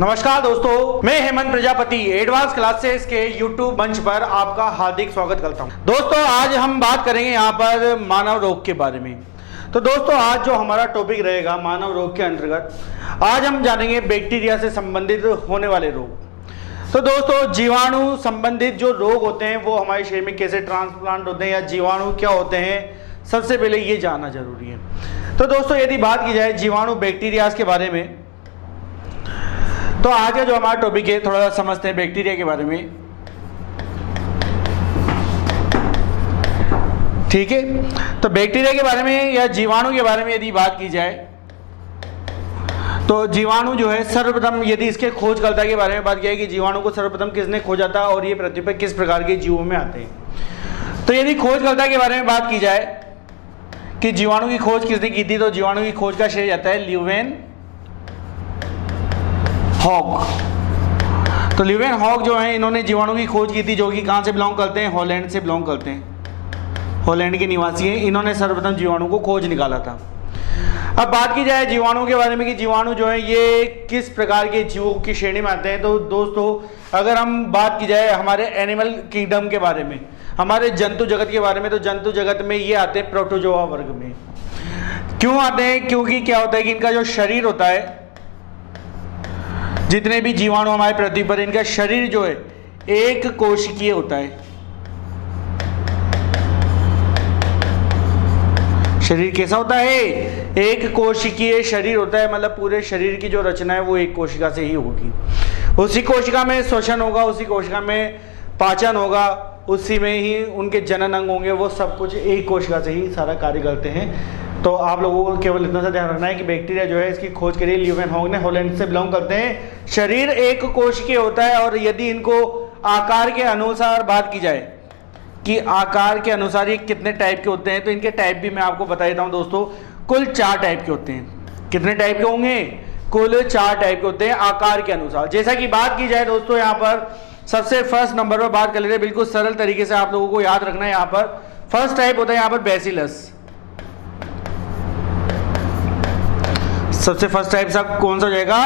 नमस्कार दोस्तों, मैं हेमंत प्रजापति एडवांस क्लासेस के यूट्यूब मंच पर आपका हार्दिक स्वागत करता हूं। दोस्तों, आज हम बात करेंगे यहाँ पर मानव रोग के बारे में। तो दोस्तों, आज जो हमारा टॉपिक रहेगा मानव रोग के अंतर्गत, आज हम जानेंगे बैक्टीरिया से संबंधित होने वाले रोग। तो दोस्तों, जीवाणु संबंधित जो रोग होते हैं वो हमारे शरीर में कैसे ट्रांसप्लांट होते हैं या जीवाणु क्या होते हैं, सबसे पहले ये जानना जरूरी है। तो दोस्तों, यदि बात की जाए जीवाणु बैक्टीरियाज के बारे में, तो आज का जो हमारा टॉपिक है थोड़ा सा समझते हैं बैक्टीरिया के बारे में। ठीक है, तो बैक्टीरिया के बारे में या जीवाणु के बारे में यदि बात की जाए तो जीवाणु जो है सर्वप्रथम, यदि इसके खोजकर्ता के बारे में बात किया है कि जीवाणु को सर्वप्रथम किसने खोजा था और ये पृथ्वी पर किस प्रकार के जीवों में आते हैं। तो यदि खोजकर्ता के बारे में बात की जाए कि जीवाणु की खोज किसने की थी, तो जीवाणु की खोज का श्रेय जाता है ल्यूवेन हॉग। तो ल्यूवेन हॉग जो है, इन्होंने जीवाणु की खोज की थी, जो कि कहाँ से बिलोंग करते हैं, हॉलैंड से बिलोंग करते हैं, हॉलैंड के निवासी हैं। इन्होंने सर्वप्रथम जीवाणु को खोज निकाला था। अब बात की जाए जीवाणु के बारे में कि जीवाणु जो है ये किस प्रकार के जीवों की श्रेणी में आते हैं, तो दोस्तों अगर हम बात की जाए हमारे एनिमल किंगडम के बारे में, हमारे जंतु जगत के बारे में, तो जंतु जगत में ये आते हैं प्रोटोजोआ वर्ग में। क्यों आते हैं? क्योंकि क्या होता है कि इनका जो शरीर होता है, जितने भी जीवाणु हमारे पृथ्वी पर, इनका शरीर जो है एक कोशिकीय होता है। शरीर कैसा होता है? एक कोशिकीय शरीर होता है, मतलब पूरे शरीर की जो रचना है वो एक कोशिका से ही होगी। उसी कोशिका में श्वसन होगा, उसी कोशिका में पाचन होगा, उसी में ही उनके जनन अंग होंगे, वो सब कुछ एक कोशिका से ही सारा कार्य करते हैं। तो आप लोगों को केवल इतना सा ध्यान रखना है कि बैक्टीरिया जो है इसकी खोज करी ल्यूवेन हॉग ने, हॉलैंड से बिलोंग करते हैं। शरीर एक कोशिकीय होता है और यदि इनको आकार के अनुसार बात की जाए कि आकार के अनुसार ये कितने टाइप के होते हैं, तो इनके टाइप भी मैं आपको बता देता हूं दोस्तों। कुल 4 टाइप के होते हैं। कितने टाइप के होंगे? कुल 4 टाइप के होते हैं आकार के अनुसार। जैसा कि बात की जाए दोस्तों, यहाँ पर सबसे फर्स्ट नंबर पर बात कर लेते हैं, बिल्कुल सरल तरीके से आप लोगों को याद रखना है। यहाँ पर फर्स्ट टाइप होता है यहाँ पर बैसिलस। सबसे फर्स्ट टाइप सा कौन सा हो जाएगा?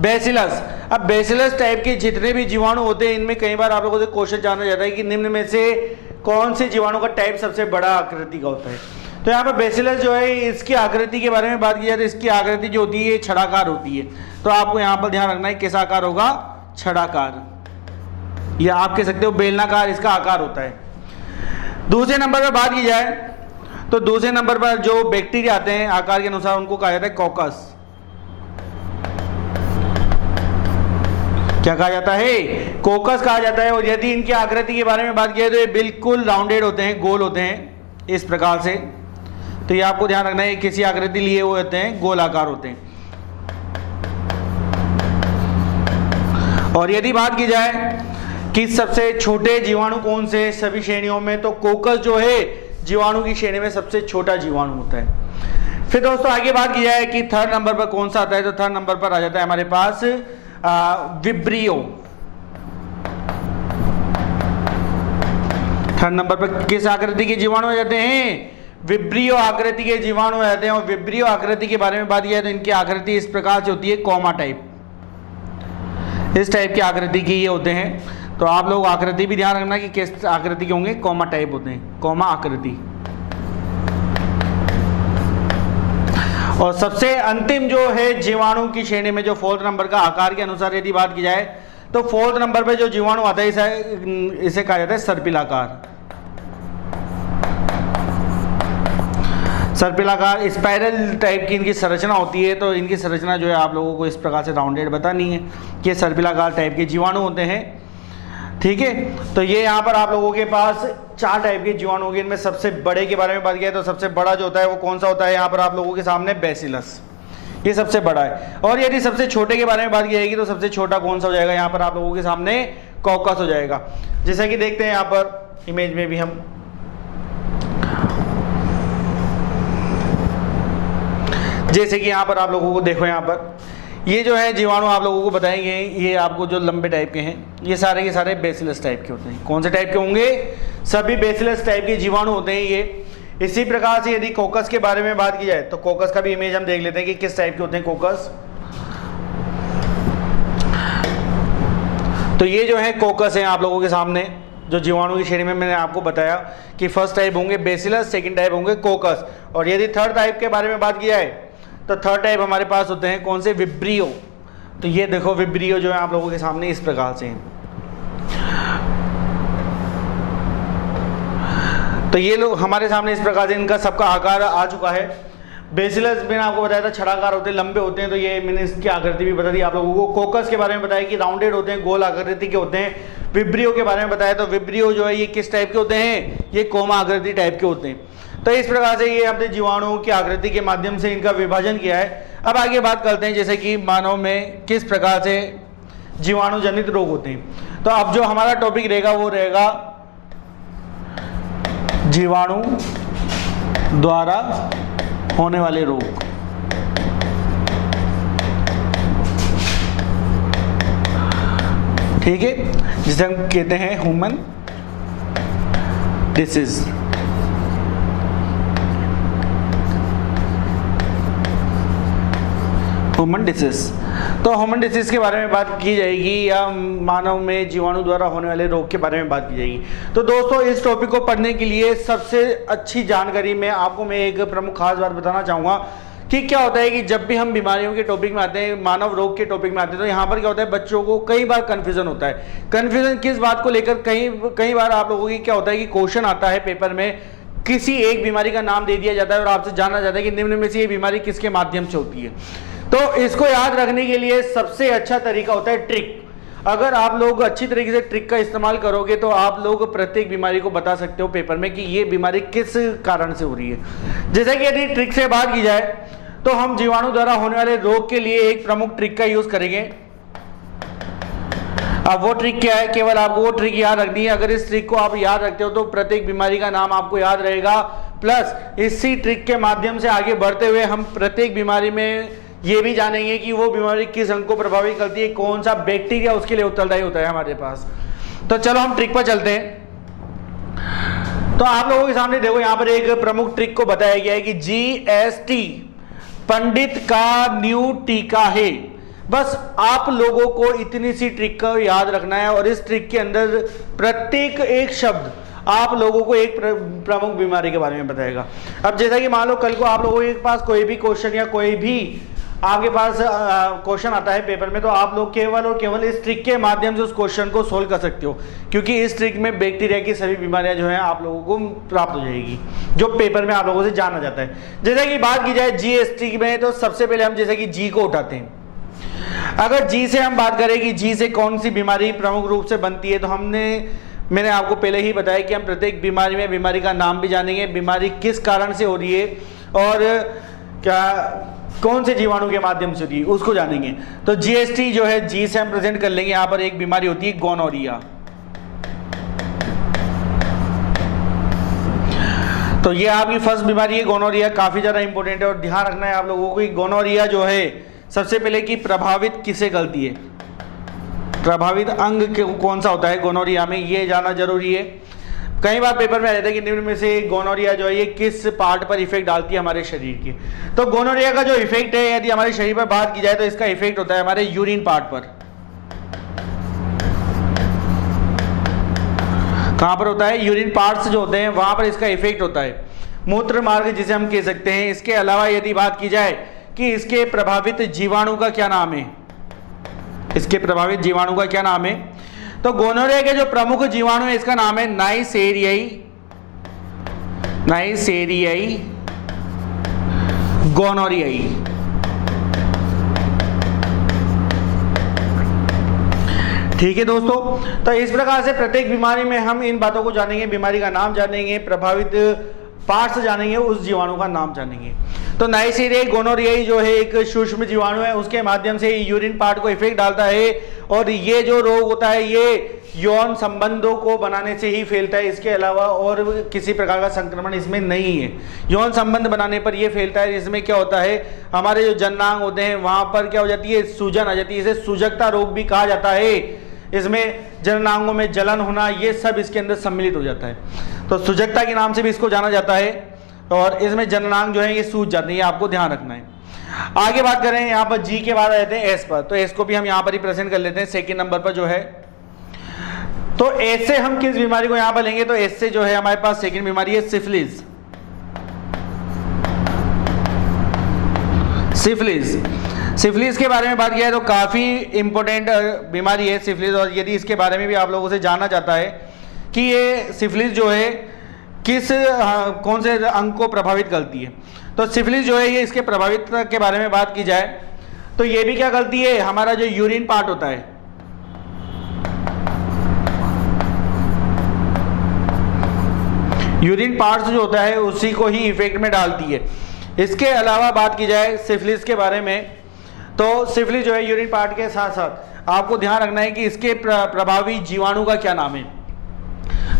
बैसिलस। अब बैसिलस टाइप के जितने भी जीवाणु होते हैं, इनमें कई बार आप लोगों से क्वेश्चन जाना जाता है कि निम्न में से कौन से जीवाणु का टाइप सबसे बड़ा आकृति का होता है। तो यहाँ पर बैसिलस जो है, इसकी आकृति के बारे में बात की जाए तो इसकी आकृति जो होती है ये छड़ाकार होती है। तो आपको यहाँ पर ध्यान रखना है कैसा आकार होगा? छड़ाकार, या आप कह सकते हो बेलनाकार इसका आकार होता है। दूसरे नंबर पर बात की जाए तो दूसरे नंबर पर जो बैक्टीरिया आते हैं आकार के अनुसार, उनको कहा जाता है कॉकस। क्या कहा जाता है? कोकस कहा जाता है। और यदि इनकी आकृति के बारे में बात की जाए तो ये बिल्कुल राउंडेड होते हैं, गोल होते हैं इस प्रकार से। तो ये आपको ध्यान रखना है, किसी आकृति लिए हुए होते हैं, गोल आकार होते हैं। और यदि बात की जाए कि सबसे छोटे जीवाणु कौन से सभी श्रेणियों में, तो कोकस जो है जीवाणु की श्रेणी में सबसे छोटा जीवाणु होता है। फिर दोस्तों आगे बात की जाए कि थर्ड नंबर पर कौन सा आता है, तो थर्ड नंबर पर आ जाता है हमारे पास विब्रियो। थर्ड नंबर पर किस आकृति के जीवाणु आ जाते हैं? विब्रियो आकृति के जीवाणु आ जाते हैं। और विब्रियो आकृति के बारे में बात किया तो इनकी आकृति इस प्रकार से होती है, कॉमा टाइप। इस टाइप की आकृति की ये होते हैं। तो आप लोग आकृति भी ध्यान रखना कि किस आकृति के होंगे, कॉमा टाइप होते हैं, कॉमा आकृति। और सबसे अंतिम जो है जीवाणु की श्रेणी में, जो फोर्थ नंबर का आकार के अनुसार यदि बात की जाए तो फोर्थ नंबर पे जो जीवाणु आता है इसे कहा जाता है सर्पिलाकार। सर्पिलाकार स्पाइरल टाइप की इनकी संरचना होती है। तो इनकी संरचना जो है आप लोगों को इस प्रकार से राउंडेड बतानी है कि सर्पिलाकार टाइप के जीवाणु होते हैं। ठीक है, तो ये यहाँ पर आप लोगों के पास 4 टाइप के जीवाणु होंगे। इनमें सबसे बड़े के बारे में बात किया तो सबसे बड़ा जो होता है वो कौन सा होता है? यहाँ पर आप लोगों के सामने बैसिलस, ये सबसे बड़ा है। और यदि सबसे छोटे के बारे में बात की जाएगी तो सबसे छोटा कौन सा हो जाएगा? यहाँ पर आप लोगों के सामने कॉकस हो जाएगा। जैसा कि देखते हैं यहाँ पर इमेज में भी हम, जैसे कि यहाँ पर आप लोगों को देखो, यहाँ पर ये जो है जीवाणु आप लोगों को बताएंगे, ये आपको जो लंबे टाइप के हैं, ये सारे के सारे बेसिलस टाइप के होते हैं। कौन से टाइप के होंगे? सभी बेसिलस टाइप के जीवाणु होते हैं ये। इसी प्रकार से यदि कोकस के बारे में बात की जाए तो कोकस का भी इमेज हम देख लेते हैं कि किस टाइप के होते हैं कोकस। तो ये जो है कोकस है आप लोगों के सामने, जो जीवाणु की श्रेणी में मैंने आपको बताया कि फर्स्ट टाइप होंगे बेसिलस, सेकंड टाइप होंगे कोकस, और यदि थर्ड टाइप के बारे में बात की जाए तो थर्ड टाइप हमारे पास होते हैं कौन से, विब्रियो। तो ये देखो विब्रियो जो है आप लोगों के सामने इस प्रकार से हैं। तो ये लोग हमारे सामने इस प्रकार से इनका सबका आकार आ चुका है। बेसिलस मैंने आपको बताया था छड़ाकार होते हैं, लंबे होते हैं, तो ये मैंने इसकी आकृति भी बता दी आप लोगों को। कोकस के बारे में बताया कि राउंडेड होते हैं, गोल आकृति के होते हैं। विब्रियो के बारे में बताया तो विब्रियो जो है ये किस टाइप के होते हैं, ये कोमा आकृति टाइप के होते हैं। तो इस प्रकार से ये हमने जीवाणुओं की आकृति के माध्यम से इनका विभाजन किया है। अब आगे बात करते हैं जैसे कि मानव में किस प्रकार से जीवाणु जनित रोग होते हैं। तो अब जो हमारा टॉपिक रहेगा वो रहेगा जीवाणु द्वारा होने वाले रोग। ठीक है, जिसे हम कहते हैं ह्यूमन डिसीज। ह्यूमन डिसीज, तो ह्यूमन डिसीज के बारे में बात की जाएगी या मानव में जीवाणु द्वारा होने वाले रोग के बारे में बात की जाएगी। तो दोस्तों इस टॉपिक को पढ़ने के लिए सबसे अच्छी जानकारी में आपको मैं एक प्रमुख खास बात बताना चाहूँगा कि क्या होता है कि जब भी हम बीमारियों के टॉपिक में आते हैं, मानव रोग के टॉपिक में आते हैं, तो यहाँ पर क्या होता है बच्चों को कई बार कन्फ्यूजन होता है। कन्फ्यूजन किस बात को लेकर, कई बार आप लोगों की क्या होता है कि क्वेश्चन आता है पेपर में, किसी एक बीमारी का नाम दे दिया जाता है और आपसे जानना जाता है कि निम्न में से ये बीमारी किसके माध्यम से होती है। तो इसको याद रखने के लिए सबसे अच्छा तरीका होता है ट्रिक। अगर आप लोग अच्छी तरीके से ट्रिक का इस्तेमाल करोगे तो आप लोग प्रत्येक बीमारी को बता सकते हो पेपर में कि ये बीमारी किस कारण से हो रही है। जैसे कि यदि ट्रिक से बात की जाए तो हम जीवाणु द्वारा होने वाले रोग के लिए एक प्रमुख ट्रिक का यूज करेंगे। अब वो ट्रिक क्या है, केवल आपको वो ट्रिक याद रखनी है। अगर इस ट्रिक को आप याद रखते हो तो प्रत्येक बीमारी का नाम आपको याद रहेगा, प्लस इसी ट्रिक के माध्यम से आगे बढ़ते हुए हम प्रत्येक बीमारी में ये भी जानेंगे कि वो बीमारी किस अंग को प्रभावित करती है, कौन सा बैक्टीरिया उसके लिए उत्तरदायी होता है हमारे पास। तो चलो हम ट्रिक पर चलते हैं। तो आप लोगों के सामने देखो यहाँ पर एक प्रमुख ट्रिक को बताया गया है कि GST पंडित का न्यू टीका है। बस आप लोगों को इतनी सी ट्रिक को याद रखना है और इस ट्रिक के अंदर प्रत्येक एक शब्द आप लोगों को एक प्रमुख बीमारी के बारे में बताएगा। अब जैसा कि मान लो कल को आप लोगों के पास कोई भी क्वेश्चन या कोई भी आपके पास क्वेश्चन आता है पेपर में, तो आप लोग केवल और केवल इस ट्रिक के माध्यम से उस क्वेश्चन को सोल्व कर सकते हो, क्योंकि इस ट्रिक में बैक्टीरिया की सभी बीमारियां जो हैं आप लोगों को प्राप्त हो जाएगी, जो पेपर में आप लोगों से जाना जाता है। जैसे कि बात की जाए GST में, तो सबसे पहले हम जैसे कि जी को उठाते हैं। अगर जी से हम बात करें कि जी से कौन सी बीमारी प्रमुख रूप से बनती है, तो मैंने आपको पहले ही बताया कि हम प्रत्येक बीमारी में बीमारी का नाम भी जानेंगे, बीमारी किस कारण से हो रही है और क्या कौन से जीवाणु के माध्यम से होती है उसको जानेंगे। तो GST जो है जी से हम प्रेजेंट कर लेंगे। यहाँ पर एक बीमारी होती है गोनोरिया। तो ये आपकी फर्स्ट बीमारी है गोनोरिया, काफी ज्यादा इंपॉर्टेंट है और ध्यान रखना है आप लोगों को कि गोनोरिया जो है सबसे पहले कि प्रभावित किसे करती है, प्रभावित अंग कौन सा होता है गोनोरिया में, ये जाना जरूरी है। कई बार पेपर में आ जाता है कि निम्न में से गोनोरिया जो है ये किस पार्ट पर इफेक्ट डालती है हमारे शरीर की। तो गोनोरिया का जो इफेक्ट है यदि हमारे शरीर पर बात की जाए तो इसका इफेक्ट होता है हमारे यूरिन पार्ट पर। कहां पर होता है, यूरिन पार्ट्स जो होते हैं वहां पर इसका इफेक्ट होता है, मूत्र मार्ग जिसे हम कह सकते हैं। इसके अलावा यदि बात की जाए कि इसके प्रभावित जीवाणु का क्या नाम है, इसके प्रभावित जीवाणु का क्या नाम है, तो गोनोरिया के जो प्रमुख जीवाणु है इसका नाम है नाइसेरियाई गोनोरियाई। ठीक है दोस्तों, तो इस प्रकार से प्रत्येक बीमारी में हम इन बातों को जानेंगे, बीमारी का नाम जानेंगे, प्रभावित पार्ट्स जानेंगे, उस जीवाणु का नाम जानेंगे। तो नाइसेरियाई गोनोरियाई जो है एक सूक्ष्म जीवाणु है, उसके माध्यम से यूरिन पार्ट को इफेक्ट डालता है और ये जो रोग होता है ये यौन संबंधों को बनाने से ही फैलता है। इसके अलावा और किसी प्रकार का संक्रमण इसमें नहीं है, यौन संबंध बनाने पर यह फैलता है। इसमें क्या होता है, हमारे जो जननांग होते हैं वहां पर क्या हो जाती है, सूजन आ जाती है, इसे सूजकता रोग भी कहा जाता है। इसमें जननांगों में जलन होना, ये सब इसके अंदर सम्मिलित हो जाता है, तो सूजकता के नाम से भी इसको जाना जाता है और इसमें जननांग जो है ये सूज जाते हैं, ये आपको ध्यान रखना है। आगे बात करें यहाँ पर जी के बाद आ जाते हैं एस पर, तो एस को भी हम यहाँ पर ही प्रेजेंट कर लेते हैं। सेकंड नंबर पर जो है तो एस से हम किस बीमारी को यहां पर लेंगे, तो एस से जो है हमारे पास सेकंड बीमारी है सिफिलिस। सिफिलिस के बारे में बात किया है तो काफी इंपॉर्टेंट बीमारी है सिफिलिस, और यदि इसके बारे में भी आप लोगों से जानना चाहता है कि ये सिफिलिस जो है किस कौन से अंग को प्रभावित करती है, तो सिफिलिस जो है ये इसके प्रभावित के बारे में बात की जाए तो ये भी क्या करती है, हमारा जो यूरिन पार्ट होता है, यूरिन पार्ट जो होता है उसी को ही इफेक्ट में डालती है। इसके अलावा बात की जाए सिफिलिस के बारे में, तो सिफिलिस जो है यूरिन पार्ट के साथ साथ आपको ध्यान रखना है कि इसके प्रभावी जीवाणु का क्या नाम है।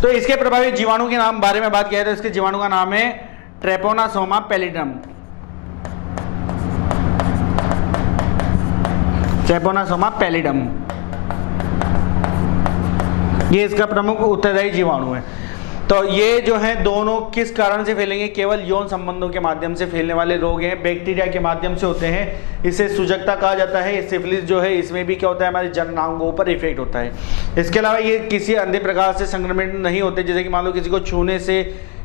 तो इसके प्रभावी जीवाणु के नाम बारे में बात किया है तो इसके जीवाणु का नाम है ट्रैपोनासोमा पैलिडम। ट्रैपोनासोमा पैलिडम ये इसका प्रमुख उत्तरदायी जीवाणु है। तो ये जो है दोनों किस कारण से फैलेंगे, केवल यौन संबंधों के माध्यम से फैलने वाले रोग हैं, बैक्टीरिया के माध्यम से होते हैं। इसे सुजकता कहा जाता है। सिफिलिस जो है इसमें भी क्या होता है, हमारे जननांगों पर इफेक्ट होता है। इसके अलावा ये किसी अन्य प्रकार से संक्रमित नहीं होते, जैसे कि मान लो किसी को छूने से,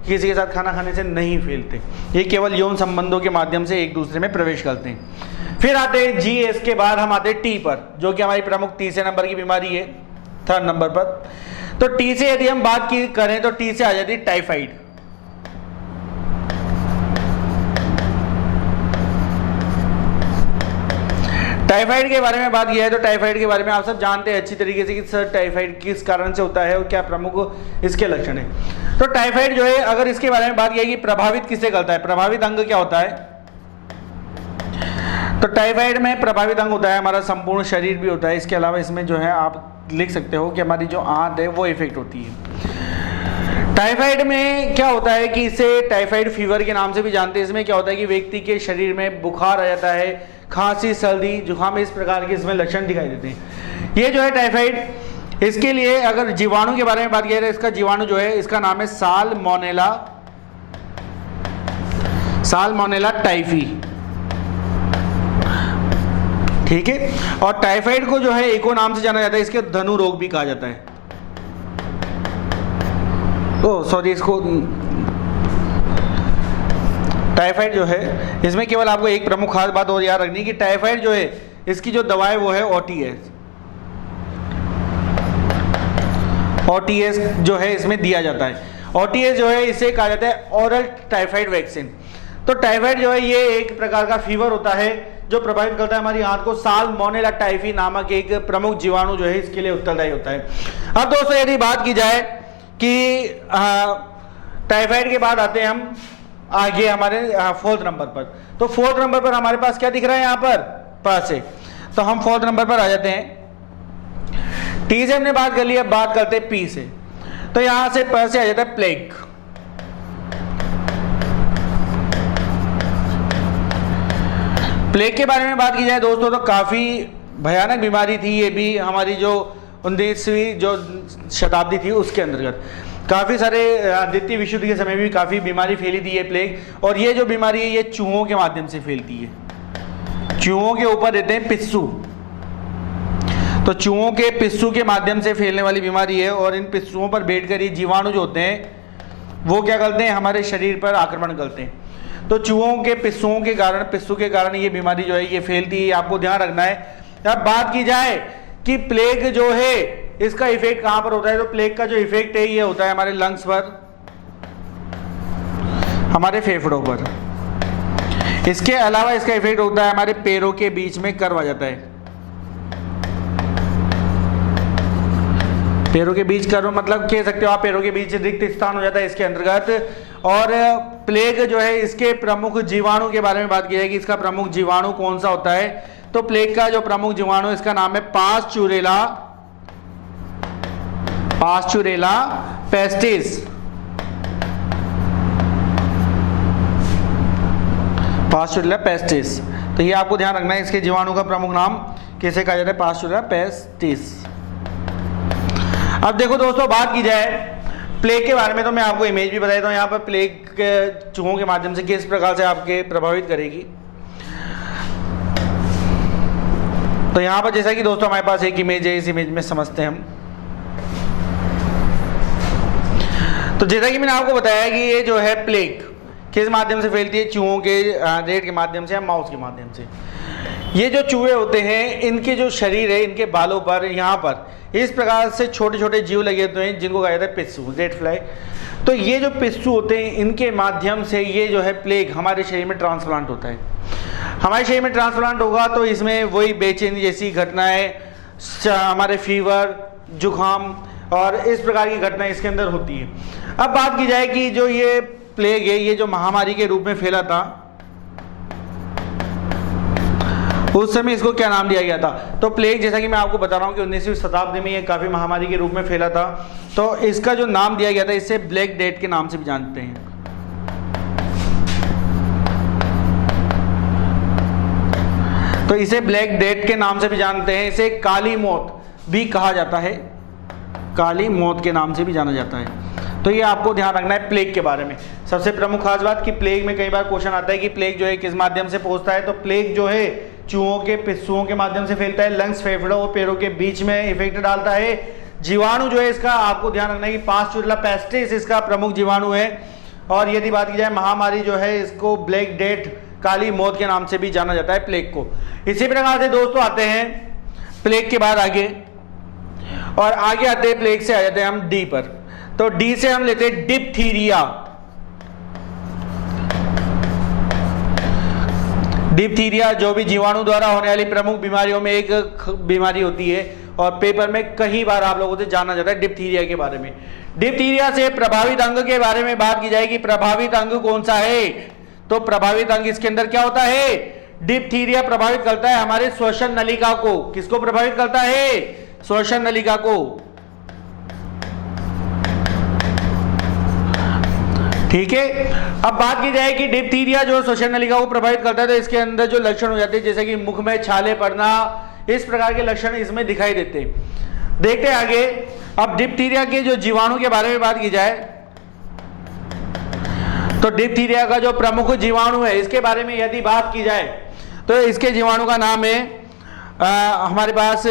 किसी के साथ खाना खाने से नहीं फैलते। ये केवल यौन संबंधों के माध्यम से एक दूसरे में प्रवेश करते हैं। फिर आते हैं जी, इसके बाद हम आते हैं टी पर, जो कि हमारी प्रमुख तीसरे नंबर की बीमारी है, थर्ड नंबर पर। तो टी से यदि हम बात की करें तो टी से आ जाती है टाइफाइड। टाइफाइड के बारे में बात किया है तो टाइफाइड के बारे में आप सब जानते हैं अच्छी तरीके से कि सर टाइफाइड किस कारण से होता है और क्या प्रमुख इसके लक्षण है। तो टाइफाइड जो है, अगर इसके बारे में बात किया कि प्रभावित किसे करता है, प्रभावित अंग क्या होता है, तो टाइफाइड में प्रभावित अंग होता है हमारा संपूर्ण शरीर भी होता है। इसके अलावा इसमें जो है आप लिख सकते हो कि हमारी जो आंत है वो इफेक्ट होती है। टाइफाइड में क्या होता है कि इसे टाइफाइड फीवर के नाम से भी जानते हैं। इसमें क्या होता है कि व्यक्ति के शरीर में बुखार आ जाता है, खांसी, सर्दी, जुकाम, इस प्रकार के इसमें लक्षण दिखाई देते हैं। ये जो है टाइफाइड, इसके लिए अगर जीवाणु के बारे में बात किया जाए, इसका जीवाणु जो है इसका नाम है साल्मोनेला टाइफी, ठीक है। और टाइफाइड को जो है एक और नाम से जाना जाता है, इसके धनु रोग भी कहा जाता है। इसको टाइफाइड जो है इसमें केवल आपको एक प्रमुख खास बात और याद रखनी कि टाइफाइड जो है इसकी जो दवा है वो है ओटीएस जो है इसमें दिया जाता है। ओटीएस जो है इसे कहा जाता है ओरल टाइफाइड वैक्सीन। तो टाइफाइड जो है ये एक प्रकार का फीवर होता है जो प्रभावित करता है हमारी आंत को। साल्मोनेला टाइफी नामक एक प्रमुख जीवाणु जो है इसके लिए उत्तरदायी होता है। अब दोस्तों यदि बात की जाए कि टाइफाइड के बाद आते हैं हम आगे हमारे फोर्थ नंबर पर। तो फोर्थ नंबर पर हमारे पास क्या दिख रहा है यहाँ पर, प से, तो हम फोर्थ नंबर पर आ जाते हैं। टी से हमने बात कर ली, अब बात करते हैं पी से। तो यहां से प से आ जाता है प्लेग। प्लेग के बारे में बात की जाए दोस्तों तो काफी भयानक बीमारी थी। ये भी हमारी जो 19वीं जो शताब्दी थी उसके अंतर्गत काफी सारे द्वितीय विश्व युद्ध के समय भी काफी बीमारी फैली थी ये प्लेग। और ये जो बीमारी है ये चूहों के माध्यम से फैलती है। चूहों के ऊपर रहते हैं पिस्सू, तो चूहों के पिस्सू के माध्यम से फैलने वाली बीमारी है। और इन पिस्सुओं पर बैठकर ये जीवाणु जो होते हैं वो क्या करते हैं, हमारे शरीर पर आक्रमण करते हैं। तो चूहों के पिस्सू के कारण ये बीमारी जो है ये फैलती है, आपको ध्यान रखना है। अब बात की जाए कि प्लेग जो है इसका इफेक्ट कहां पर होता है, तो प्लेग का जो इफेक्ट है ये होता है हमारे लंग्स पर, हमारे फेफड़ों पर। इसके अलावा इसका इफेक्ट होता है हमारे पैरों के बीच में कर्व आ जाता है। पैरों के बीच कर्व मतलब कह सकते हो आप पैरों के बीच रिक्त स्थान हो जाता है इसके अंतर्गत। और प्लेग जो है इसके प्रमुख जीवाणु के बारे में बात की जाएगी, इसका प्रमुख जीवाणु कौन सा होता है, तो प्लेग का जो प्रमुख जीवाणु इसका नाम है पास्चुरेला पेस्टिस। पास्चुरेला पेस्टिस, तो ये आपको ध्यान रखना है, इसके जीवाणु का प्रमुख नाम कैसे कहा जाता है, पास्चुरेला पेस्टिस। अब देखो दोस्तों बात की जाए प्लेग के बारे में, तो मैं आपको इमेज भी बता देता हूँ। यहाँ पर प्लेग के चूहों के माध्यम से किस प्रकार से आपके प्रभावित करेगी। तो यहाँ पर जैसा कि दोस्तों हमारे पास एक इमेज है, इस इमेज में समझते हैं हम। तो जैसा कि मैंने आपको बताया कि ये जो है प्लेग किस माध्यम से फैलती है, चूहों के रेट के माध्यम से या माउस के माध्यम से। ये जो चूहे होते हैं इनके जो शरीर है, इनके बालों पर यहाँ पर इस प्रकार से छोटे छोटे जीव लगे होते हैं जिनको कहा जाता है पिस्सू, रेड फ्लाई। तो ये जो पिस्सू होते हैं इनके माध्यम से ये जो है प्लेग हमारे शरीर में ट्रांसप्लांट होता है। हमारे शरीर में ट्रांसप्लांट होगा तो इसमें वही बेचैनी जैसी घटनाएं, हमारे फीवर, जुकाम और इस प्रकार की घटनाएं इसके अंदर होती है। अब बात की जाए कि जो ये प्लेग है ये जो महामारी के रूप में फैला था उस समय इसको क्या नाम दिया गया था? तो प्लेग जैसा कि मैं आपको बता रहा हूँ कि 19वीं शताब्दी में ये काफ़ी महामारी के रूप में फैला था, तो इसका जो नाम दिया गया था इसे ब्लैक डेथ के नाम से भी जानते हैं। तो इसे ब्लैक डेथ के नाम से भी जानते हैं, इसे काली मौत भी कहा जाता है, काली मौत के नाम से भी जाना जाता है। तो ये आपको ध्यान रखना है प्लेग के बारे में। सबसे प्रमुख खास बात कि प्लेग में कई बार क्वेश्चन आता है कि प्लेग जो है किस माध्यम से पहुंचता है। तो प्लेग जो है चूहों के पिस्सुओं के माध्यम से फैलता है, लंग्स, फेफड़ों और पैरों के बीच में इफेक्ट डालता है। जीवाणु जो है इसका आपको ध्यान रखना है कि पास्चुरेला पेस्टिस इसका प्रमुख जीवाणु है। और यदि बात की जाए महामारी जो है इसको ब्लैक डेथ, काली मौत के नाम से भी जाना जाता है प्लेग को। इसी प्रकार से दोस्तों आते हैं प्लेग के बाद आगे, और आगे आते हैं प्लेग से आ जाते हैं हम डी पर। तो डी से हम लेते हैं डिप्थीरिया। डिप्थीरिया जो भी जीवाणु द्वारा होने वाली प्रमुख बीमारियों में एक बीमारी होती है और पेपर में कई बार आप लोगों से जाना जाता है डिप्थीरिया के बारे में। डिप्थीरिया से प्रभावित अंग के बारे में बात की जाएगी। प्रभावित अंग कौन सा है? तो प्रभावित अंग इसके अंदर क्या होता है? डिप्थीरिया प्रभावित करता है हमारे श्वसन नलिका को। किसको प्रभावित करता है? श्वसन नलिका को। ठीक है। अब बात की जाए कि डिप्थीरिया जो श्वसन नलिका को प्रभावित करता है तो इसके अंदर जो लक्षण हो जाते हैं जैसे कि मुख में छाले पड़ना, इस प्रकार के लक्षण इसमें दिखाई देते हैं। देखते हैं आगे। अब डिप्थीरिया के जो जीवाणु के बारे में बात की जाए तो डिप्थीरिया का जो प्रमुख जीवाणु है इसके बारे में यदि बात की जाए तो इसके जीवाणु का नाम है हमारे पास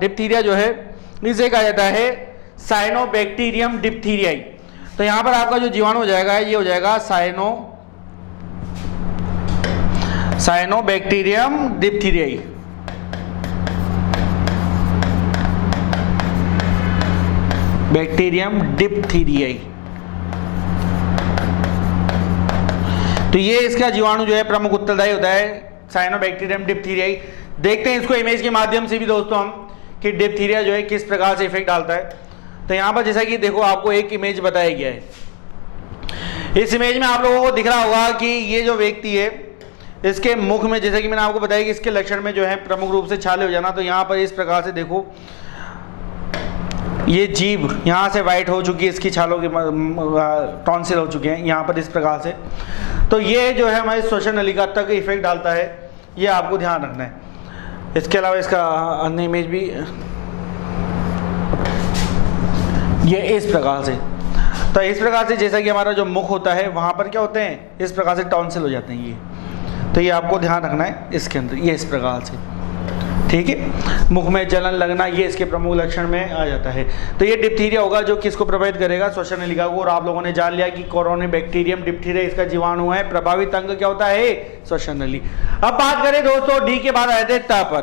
डिप्थीरिया जो है इसे कहा जाता है साइनोबैक्टीरियम डिप्थीरियाई। तो यहां पर आपका जो जीवाणु हो जाएगा ये हो जाएगा साइनोबैक्टीरियम डिप्थीरियाई। बैक्टीरियम डिप्थीरियाई। तो ये इसका जीवाणु जो है प्रमुख उत्तरदायी होता है साइनोबैक्टीरियम डिप्थीरियाई। देखते हैं इसको इमेज के माध्यम से भी दोस्तों हम कि डिप्थीरिया जो है किस प्रकार से इफेक्ट डालता है। तो यहाँ पर जैसा कि देखो आपको एक इमेज बताया गया है। इस इमेज में आप लोगों को दिख रहा होगा कि ये जो व्यक्ति है इसके मुख में जैसा कि मैंने आपको बताया कि इसके लक्षण में जो है प्रमुख रूप से छाले हो जाना। तो यहाँ पर इस प्रकार से देखो ये जीभ यहाँ से वाइट हो चुकी है, इसकी छालों के टॉन्सिल हो चुके हैं यहाँ पर इस प्रकार से। तो ये जो है हमारे श्वसन नलिका तक इफेक्ट डालता है, ये आपको ध्यान रखना है। इसके अलावा इसका अन्य इमेज भी ये इस प्रकार से। तो इस प्रकार से जैसा कि हमारा जो मुख होता है वहाँ पर क्या होते हैं इस प्रकार से टॉन्सिल हो जाते हैं ये। तो ये आपको ध्यान रखना है इसके अंदर, ये इस प्रकार से। ठीक है। मुख में जलन लगना ये इसके प्रमुख लक्षण में आ जाता है। तो ये डिप्थीरिया होगा जो किसको प्रभावित करेगा? श्वसन नलिका को। और आप लोगों ने जान लिया कि कोरोनिबैक्टीरियम डिप्थीरिया इसका जीवाणु है। प्रभावित अंग क्या होता है? श्वसन नली। अब बात करें दोस्तों डी के बाद आ जाते हैं ट पर।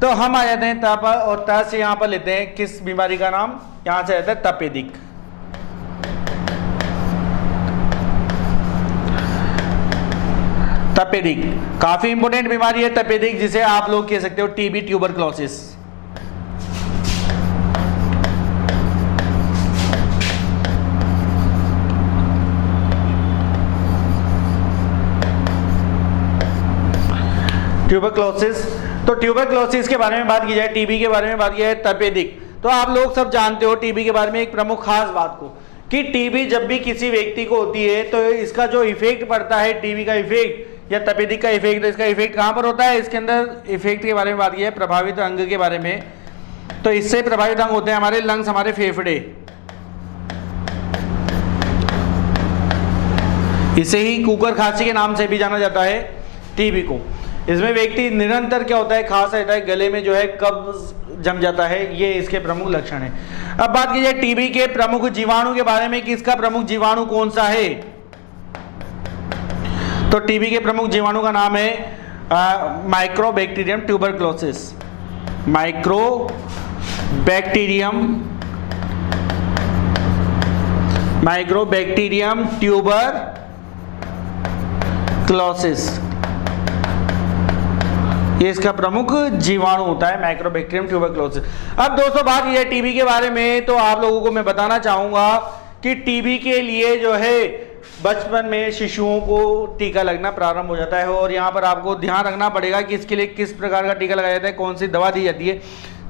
तो हम आ जाते हैं त पर और त से यहाँ पर लेते हैं किस बीमारी का नाम? यहाँ से आता है तपेदिक। तपेदिक काफी इंपोर्टेंट बीमारी है तपेदिक, जिसे आप लोग कह सकते हो टीबी, ट्यूबरक्लोसिस। ट्यूबरक्लोसिस। तो ट्यूबरक्लोसिस के बारे में बात की जाए, टीबी के बारे में बात की जाए, तपेदिक। तो आप लोग सब जानते हो टीबी के बारे में एक प्रमुख खास बात को कि टीबी जब भी किसी व्यक्ति को होती है तो इसका जो इफेक्ट पड़ता है टीबी का इफेक्ट या तपेदिक का इफेक्ट, तो इसका इफेक्ट कहाँ पर होता है? इसके अंदर इफेक्ट के बारे में बात की है प्रभावित अंग के बारे में। तो इससे प्रभावित अंग होते हैं हमारे लंग्स, हमारे फेफड़े। इसे ही कुकर खांसी के नाम से भी जाना जाता है टीबी को। इसमें व्यक्ति निरंतर क्या होता है, खांस रहता है, गले में जो है कब्ज जम जाता है, ये इसके प्रमुख लक्षण है। अब बात की जाए टीबी के प्रमुख जीवाणु के बारे में कि इसका प्रमुख जीवाणु कौन सा है, तो टीबी के प्रमुख जीवाणु का नाम है माइक्रोबैक्टीरियम ट्यूबरक्लोसिस। माइक्रोबैक्टीरियम ट्यूबरक्लोसिस, ये इसका प्रमुख जीवाणु होता है, माइक्रोबैक्टीरियम ट्यूबरक्लोसिस। अब दोस्तों बात की जाए टीबी के बारे में, तो आप लोगों को मैं बताना चाहूंगा कि टीबी के लिए जो है बचपन में शिशुओं को टीका लगना प्रारंभ हो जाता है, और यहाँ पर आपको ध्यान रखना पड़ेगा कि इसके लिए किस प्रकार का टीका लगाया जाता है, कौन सी दवा दी जाती है।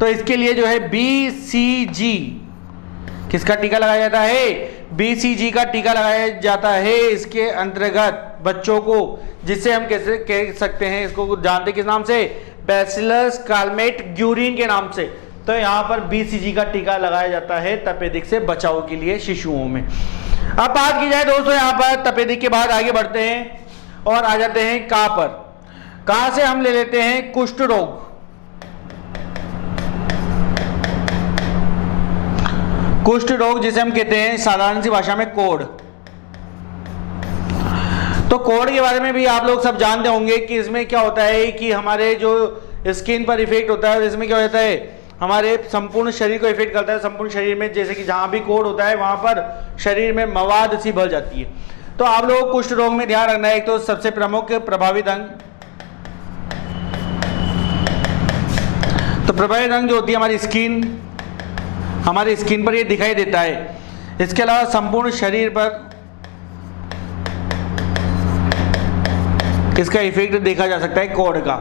तो इसके लिए जो है BCG, किसका टीका लगाया जाता है, BCG का टीका लगाया जाता है इसके अंतर्गत बच्चों को, जिससे हम कैसे कह सकते हैं, इसको जानते किस नाम से, बैसिलस कालमेट ग्यूरिन के नाम से। तो यहाँ पर BCG का टीका लगाया जाता है तपेदिक से बचाव के लिए शिशुओं में। अब बात की जाए दोस्तों यहाँ पर तपेदिक के बाद आगे बढ़ते हैं और आ जाते हैं कहाँ पर, कहाँ से हम ले लेते हैं कुष्ठ रोग। कुष्ठ रोग जिसे हम कहते हैं साधारण सी भाषा में कोढ़। तो कोढ़ के बारे में भी आप लोग सब जानते होंगे कि इसमें क्या होता है कि हमारे जो स्किन पर इफेक्ट होता है, और इसमें क्या होता है हमारे संपूर्ण शरीर को इफेक्ट करता है। संपूर्ण शरीर में जैसे कि जहां भी कोढ़ होता है वहां पर शरीर में मवाद सी भर जाती है। तो आप लोगों को कुष्ठ रोग में ध्यान रखना है, एक तो सबसे प्रमुख प्रभावित अंग, तो प्रभावित अंग जो होती है हमारी स्किन, हमारी स्किन पर ये दिखाई देता है। इसके अलावा संपूर्ण शरीर पर इसका इफेक्ट देखा जा सकता है कोढ़ का।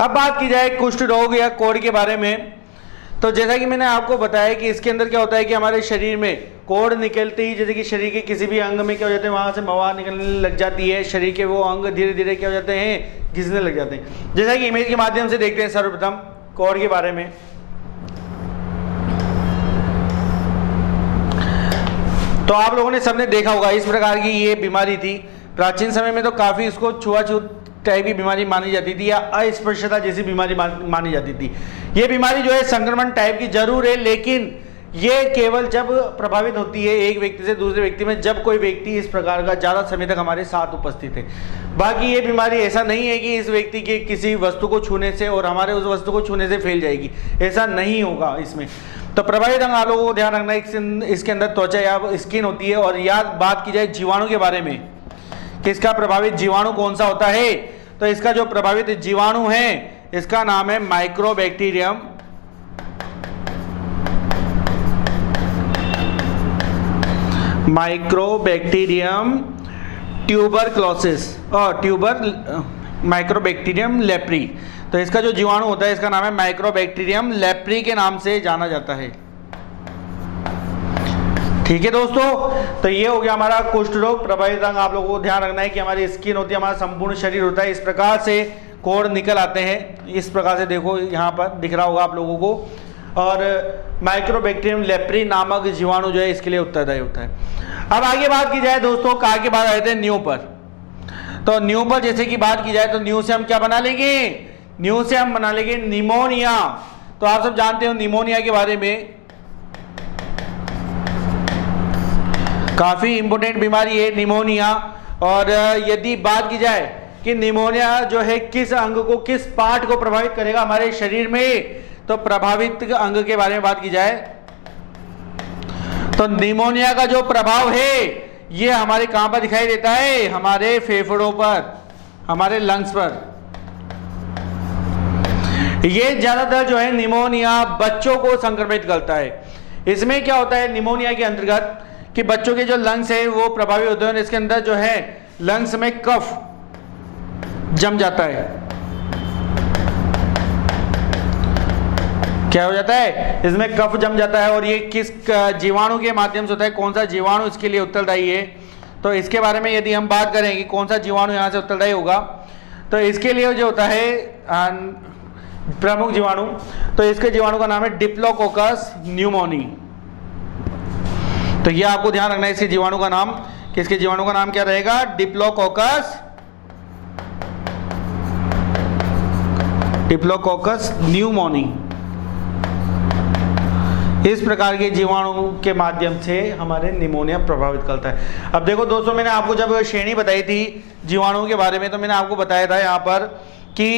अब बात की जाए कुष्ठ रोग या कोढ़ के बारे में, तो जैसा कि मैंने आपको बताया कि इसके अंदर क्या होता है कि हमारे शरीर में कोढ़ निकलते ही, जैसे कि शरीर के किसी भी अंग में क्या हो जाते हैं, वहां से मवाद निकलने लग जाती है, शरीर के वो अंग धीरे धीरे क्या हो जाते हैं, घिसने लग जाते हैं। जैसा कि इमेज के माध्यम से देखते हैं सर्वप्रथम कोढ़ के बारे में। तो आप लोगों ने सबने देखा होगा इस प्रकार की ये बीमारी थी। प्राचीन समय में तो काफी इसको छुआछूत टाइप की बीमारी मानी जाती थी या अस्पृश्यता जैसी बीमारी मानी जाती थी। ये बीमारी जो है संक्रमण टाइप की जरूर है, लेकिन ये केवल जब प्रभावित होती है एक व्यक्ति से दूसरे व्यक्ति में, जब कोई व्यक्ति इस प्रकार का ज्यादा समय तक हमारे साथ उपस्थित है। बाकी ये बीमारी ऐसा नहीं है कि इस व्यक्ति के किसी वस्तु को छूने से और हमारे उस वस्तु को छूने से फैल जाएगी, ऐसा नहीं होगा इसमें। तो प्रभावित अंग आप लोगों को ध्यान रखना है, इसके अंदर त्वचा या स्किन होती है। और याद बात की जाए जीवाणु के बारे में, किसका प्रभावित जीवाणु कौन सा होता है, तो इसका जो प्रभावित जीवाणु है इसका नाम है माइक्रोबैक्टीरियम ट्यूबरक्लोसिस और माइक्रोबैक्टीरियम लेप्री। तो इसका जो जीवाणु होता है इसका नाम है माइक्रोबैक्टीरियम लेप्री के नाम से जाना जाता है। ठीक है दोस्तों, तो ये हो गया हमारा कुष्ठ रोग। प्रभावित अंग आप लोगों को ध्यान रखना है कि हमारी स्किन होती है, हमारा संपूर्ण शरीर होता है, इस प्रकार से कोढ़ निकल आते हैं। इस प्रकार से देखो यहाँ पर दिख रहा होगा आप लोगों को। और माइक्रोबैक्टीरियम लेप्री नामक जीवाणु जो है इसके लिए उत्तरदायी होता है। अब आगे बात की जाए दोस्तों, कहाँ के बाद आए थे, न्यू पर। तो न्यू पर जैसे कि बात की जाए तो न्यू से हम क्या बना लेंगे, न्यू से हम बना लेंगे निमोनिया। तो आप सब जानते हो निमोनिया के बारे में, काफी इंपोर्टेंट बीमारी है निमोनिया। और यदि बात की जाए कि निमोनिया जो है किस अंग को, किस पार्ट को प्रभावित करेगा हमारे शरीर में, तो प्रभावित अंग के बारे में बात की जाए तो निमोनिया का जो प्रभाव है ये हमारे कहां पर दिखाई देता है, हमारे फेफड़ों पर, हमारे लंग्स पर। ये ज्यादातर जो है निमोनिया बच्चों को संक्रमित करता है। इसमें क्या होता है निमोनिया के अंतर्गत कि बच्चों के जो लंग्स है वो प्रभावित होते हैं, इसके अंदर जो है लंग्स में कफ जम जाता है। क्या हो जाता है, इसमें कफ जम जाता है। और ये किस जीवाणु के माध्यम से होता है, कौन सा जीवाणु इसके लिए उत्तरदायी है, तो इसके बारे में यदि हम बात करें कि कौन सा जीवाणु यहाँ से उत्तरदायी होगा, तो इसके लिए जो होता है प्रमुख जीवाणु, तो इसके जीवाणु का नाम है डिप्लोकोकस न्यूमोनी। तो ये आपको ध्यान रखना है इसके जीवाणु का नाम, कि इसके जीवाणु का नाम क्या रहेगा, डिप्लोकोकस डिप्लोकोकस न्यूमोनी, इस प्रकार के जीवाणु के माध्यम से हमारे निमोनिया प्रभावित करता है। अब देखो दोस्तों, मैंने आपको जब श्रेणी बताई थी जीवाणुओं के बारे में, तो मैंने आपको बताया था यहाँ पर कि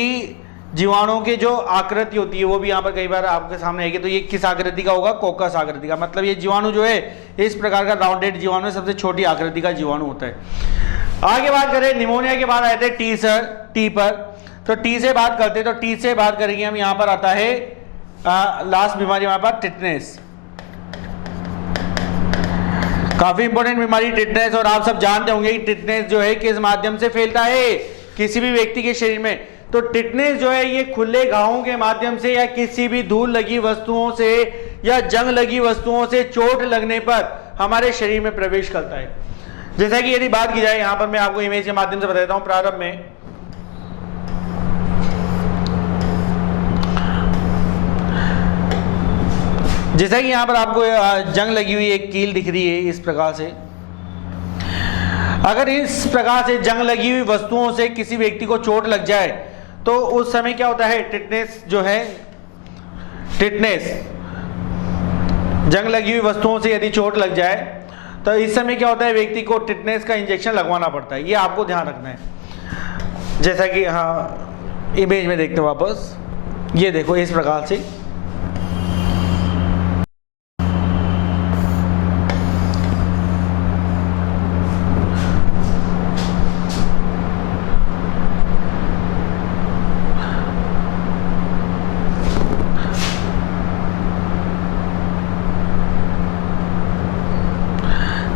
जीवाणुओं की जो आकृति होती है वो भी यहाँ पर कई बार आपके सामने आएगी। तो ये किस आकृति का होगा? कोकस आकृति का। मतलब ये जीवाणु जो है इस प्रकार का राउंडेड जीवाणु, सबसे छोटी आकृति का जीवाणु होता है। आगे बात करें निमोनिया के बाद आए थे टी सर, टी पर। तो टी से बात करते हैं, तो टी से बात करेंगे हम। यहाँ पर आता है लास्ट बीमारी हमारे पास टिटनेस, काफी इंपॉर्टेंट बीमारी टिटनेस। और आप सब जानते होंगे कि टिटनेस जो है किस माध्यम से फैलता है किसी भी व्यक्ति के शरीर में। तो टिटनेस जो है ये खुले घावों के माध्यम से या किसी भी धूल लगी वस्तुओं से या जंग लगी वस्तुओं से चोट लगने पर हमारे शरीर में प्रवेश करता है। जैसा कि यदि बात की जाए, यहां पर मैं आपको इमेज के माध्यम से बताता हूं। प्रारंभ में जैसा कि यहां पर आपको जंग लगी हुई एक कील दिख रही है इस प्रकार से। अगर इस प्रकार से जंग लगी हुई वस्तुओं से किसी व्यक्ति को चोट लग जाए तो उस समय क्या होता है? टिटनेस जो है, टिटनेस जंग लगी हुई वस्तुओं से यदि चोट लग जाए तो इस समय क्या होता है? व्यक्ति को टिटनेस का इंजेक्शन लगवाना पड़ता है। ये आपको ध्यान रखना है। जैसा कि हाँ इमेज में देखते हो वापस, ये देखो इस प्रकार से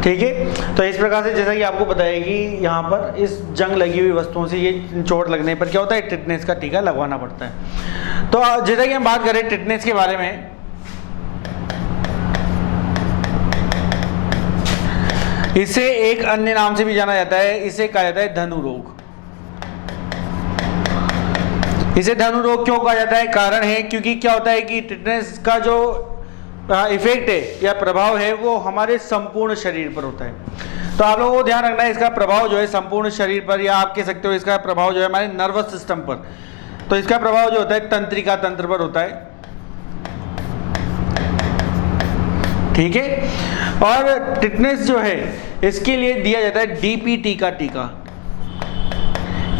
ठीक है। तो इस प्रकार से जैसा कि आपको बताया कि यहाँ पर इस जंग लगी हुई वस्तुओं से ये चोट लगने पर क्या होता है? टिटनेस का टीका लगवाना पड़ता है। तो जैसा कि हम बात करें टिटनेस के बारे में, इसे एक अन्य नाम से भी जाना जाता है, इसे कहा जाता है धनु रोग। इसे धनु रोग क्यों कहा जाता है? कारण है क्योंकि क्या होता है कि टिटनेस का जो इफेक्ट है या प्रभाव है वो हमारे संपूर्ण शरीर पर होता है। तो आप लोगों को ध्यान रखना है, इसका प्रभाव जो है संपूर्ण शरीर पर, या आप कह सकते हो इसका प्रभाव जो है हमारे नर्वस सिस्टम पर। तो इसका प्रभाव जो होता है तंत्रिका तंत्र पर होता है। ठीक है। और टिटनेस जो है इसके लिए दिया जाता है डीपीटी का टीका।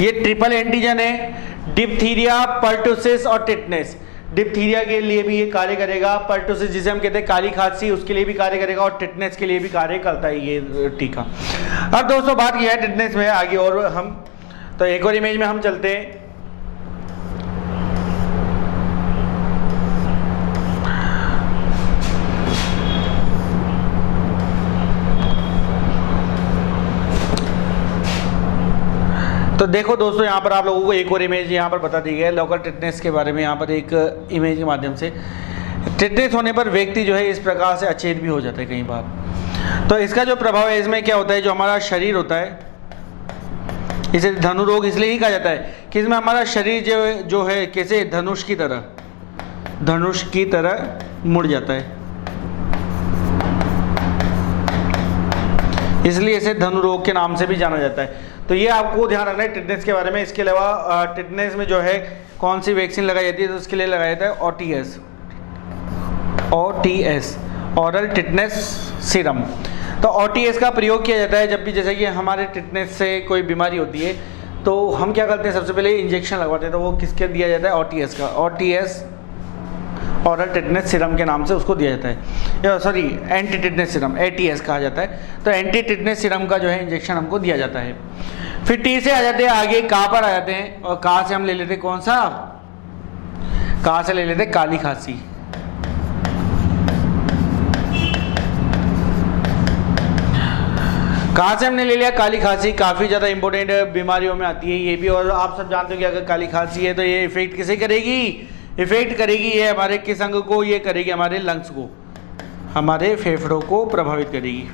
ये ट्रिपल एंटीजन है, डिप्थीरिया, पर्टुसिस और टिटनेस। डिप्थीरिया के लिए भी ये कार्य करेगा, पर्टुसिस जिसे हम कहते हैं काली खांसी उसके लिए भी कार्य करेगा, और टिटनेस के लिए भी कार्य करता है ये टीका। अब दोस्तों बात किया है टिटनेस में आगे, और हम तो एक और इमेज में हम चलते हैं। तो देखो दोस्तों, यहाँ पर आप लोगों को एक और इमेज यहाँ पर बता दी गई है लोकल टिटनेस के बारे में। यहाँ पर एक इमेज के माध्यम से टिटनेस होने पर व्यक्ति जो है इस प्रकार से अचेत भी हो जाता है कई बार। तो इसका जो प्रभाव है इसमें क्या होता है, जो हमारा शरीर होता है, इसे धनु रोग इसलिए ही कहा जाता है कि इसमें हमारा शरीर जो है कैसे धनुष की तरह मुड़ जाता है, इसलिए इसे धनु रोग के नाम से भी जाना जाता है। तो ये आपको ध्यान रखना है टिटनेस के बारे में। इसके अलावा टिटनेस में जो है कौन सी वैक्सीन लगाई जाती है, तो उसके लिए लगाया जाता है OTS, ऑरल टिटनेस सीरम। तो OTS का प्रयोग किया जाता है जब भी जैसे कि हमारे टिटनेस से कोई बीमारी होती है तो हम क्या करते हैं, सबसे पहले इंजेक्शन लगवाते हैं। तो वो किसके दिया जाता है? OTS का, OTS ऑरल टिटनेस सीरम के नाम से उसको दिया जाता है, sorry anti tetanus serum, ATS कहा जाता है। तो एंटी टिटनेस सीरम का जो है इंजेक्शन हमको दिया जाता है। फिर टी से आ जाते हैं आगे, कहाँ पर आ जाते हैं, और कहाँ से हम ले लेते हैं, कौन सा, कहाँ से ले लेते हैं, काली खांसी। कहाँ से हमने ले लिया, काली खांसी। काफ़ी ज़्यादा इंपॉर्टेंट बीमारियों में आती है ये भी, और आप सब जानते हो कि अगर काली खांसी है तो ये इफेक्ट किसे करेगी, इफेक्ट करेगी ये हमारे किस अंग को, ये करेगी हमारे लंग्स को, हमारे फेफड़ों को प्रभावित करेगी।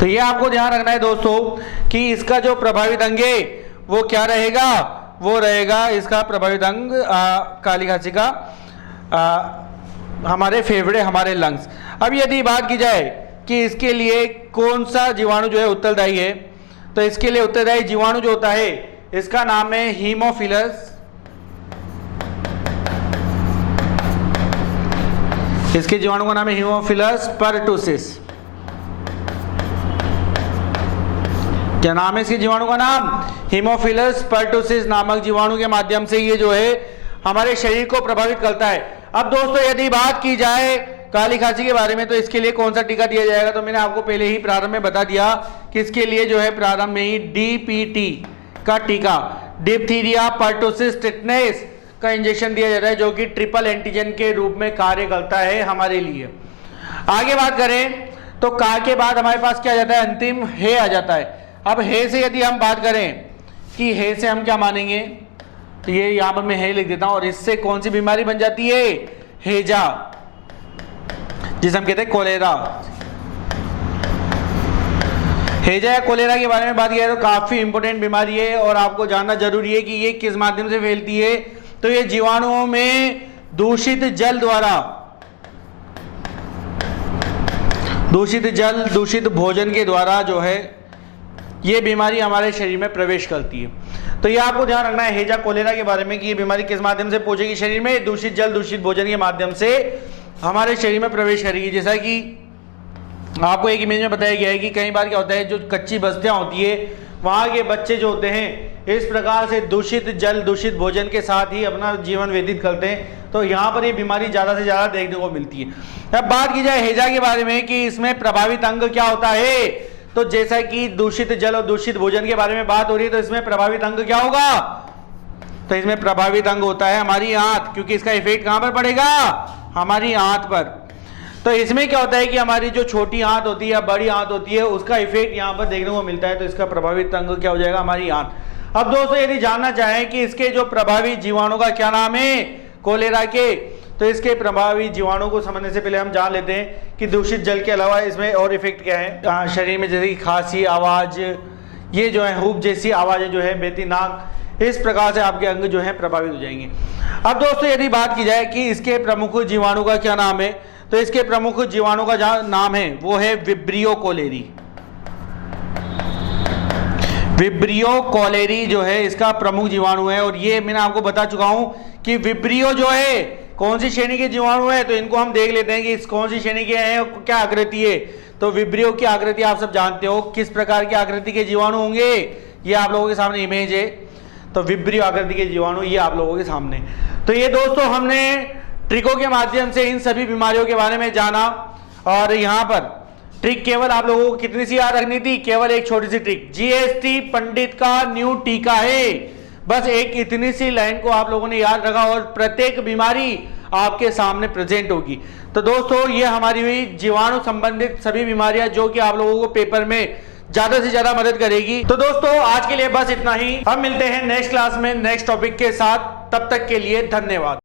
तो ये आपको ध्यान रखना है दोस्तों कि इसका जो प्रभावित अंग है वो क्या रहेगा, वो रहेगा इसका प्रभावित अंग काली खांसी का हमारे फेफड़े, हमारे लंग्स। अब यदि बात की जाए कि इसके लिए कौन सा जीवाणु जो है उत्तरदायी है, तो इसके लिए उत्तरदायी जीवाणु जो होता है इसका नाम है हीमोफिलस। इसके जीवाणु का नाम है हीमोफिलस पर्टुसिस। क्या नाम है इसके जीवाणु का नाम? हीमोफिलस पर्टुसिस नामक जीवाणु के माध्यम से ये जो है हमारे शरीर को प्रभावित करता है। अब दोस्तों यदि बात की जाए काली खांसी के बारे में तो इसके लिए कौन सा टीका दिया जाएगा, तो मैंने आपको पहले ही प्रारंभ में बता दिया कि इसके लिए जो है प्रारंभ में ही डीपीटी का टीका, डिप्थीरिया पर्टुसिस टिटनेस का इंजेक्शन दिया जाता है, जो कि ट्रिपल एंटीजन के रूप में कार्य करता है हमारे लिए। आगे बात करें तो का के बाद हमारे पास क्या आ जाता है, अंतिम हे आ जाता है। अब हे से यदि हम बात करें कि हे से हम क्या मानेंगे, तो ये यहां पर मैं हे लिख देता हूं, और इससे कौन सी बीमारी बन जाती है, हेजा, जिसे हम कहते हैं कोलेरा। हेजा या कोलेरा के बारे में बात किया तो काफी इंपॉर्टेंट बीमारी है और आपको जानना जरूरी है कि ये किस माध्यम से फैलती है। तो ये जीवाणुओं में दूषित जल द्वारा, दूषित जल, दूषित भोजन के द्वारा जो है ये बीमारी हमारे शरीर में प्रवेश करती है। तो ये आपको ध्यान रखना है हेजा कोलेरा के बारे में कि ये बीमारी किस माध्यम से पहुंचेगी शरीर में, दूषित जल, दूषित भोजन के माध्यम से हमारे शरीर में प्रवेश करेगी। जैसा कि आपको एक इमेज में बताया गया है कि कई बार क्या होता है, जो कच्ची बस्तियां होती है वहां के बच्चे जो होते हैं इस प्रकार से दूषित जल, दूषित भोजन के साथ ही अपना जीवन व्यतीत करते हैं। तो यहाँ पर ये बीमारी ज्यादा से ज्यादा देखने को मिलती है। अब बात की जाए हेजा के बारे में कि इसमें प्रभावित अंग क्या होता है, तो जैसा कि दूषित जल और दूषित भोजन के बारे में बात हो रही है, तो इसमें प्रभावित अंग क्या होगा, तो इसमें प्रभावित अंग होता है हमारी आंत, क्योंकि इसका इफेक्ट कहां पर पड़ेगा, हमारी आंत पर। तो इसमें क्या होता है कि हमारी जो छोटी आंत होती है या बड़ी आंत होती है उसका इफेक्ट यहाँ पर देखने को मिलता है। तो इसका प्रभावित अंग क्या हो जाएगा, हमारी आंत। अब दोस्तों यदि जानना चाहें कि इसके जो प्रभावी जीवाणु का क्या नाम है कोलेरा के, तो इसके प्रभावी जीवाणु को समझने से पहले हम जान लेते हैं कि दूषित जल के अलावा इसमें और इफेक्ट क्या है शरीर में, जैसे कि खांसी, आवाज, ये जो है हुप जैसी आवाजें जो है, बेती नाक, इस प्रकार से आपके अंग जो है प्रभावित हो जाएंगे। अब दोस्तों यदि बात की जाए कि इसके प्रमुख जीवाणु का क्या नाम है, तो इसके प्रमुख जीवाणु का जो नाम है वो है विब्रियो कोलेरी। विब्रियो कोलेरी जो है इसका प्रमुख जीवाणु है, और ये मैंने आपको बता चुका हूं कि विब्रियो जो है कौन सी श्रेणी के जीवाणु है, तो इनको हम देख लेते हैं कि इस कौन सी श्रेणी के हैं, क्या आकृति है। तो विब्रियो की आकृति आप सब जानते हो, किस प्रकार की आकृति के जीवाणु होंगे, ये आप लोगों के सामने इमेज है। तो विब्रियो आकृति के जीवाणु ये आप लोगों के सामने। तो ये दोस्तों हमने ट्रिकों के माध्यम से इन सभी बीमारियों के बारे में जाना, और यहाँ पर ट्रिक केवल आप लोगों को कितनी सी याद रखनी थी, केवल एक छोटी सी ट्रिक, जीएसटी पंडित का न्यू टीका है। बस एक इतनी सी लाइन को आप लोगों ने याद रखा और प्रत्येक बीमारी आपके सामने प्रेजेंट होगी। तो दोस्तों ये हमारी हुई जीवाणु संबंधित सभी बीमारियां जो कि आप लोगों को पेपर में ज्यादा से ज्यादा मदद करेगी। तो दोस्तों आज के लिए बस इतना ही, हम मिलते हैं नेक्स्ट क्लास में नेक्स्ट टॉपिक के साथ, तब तक के लिए धन्यवाद।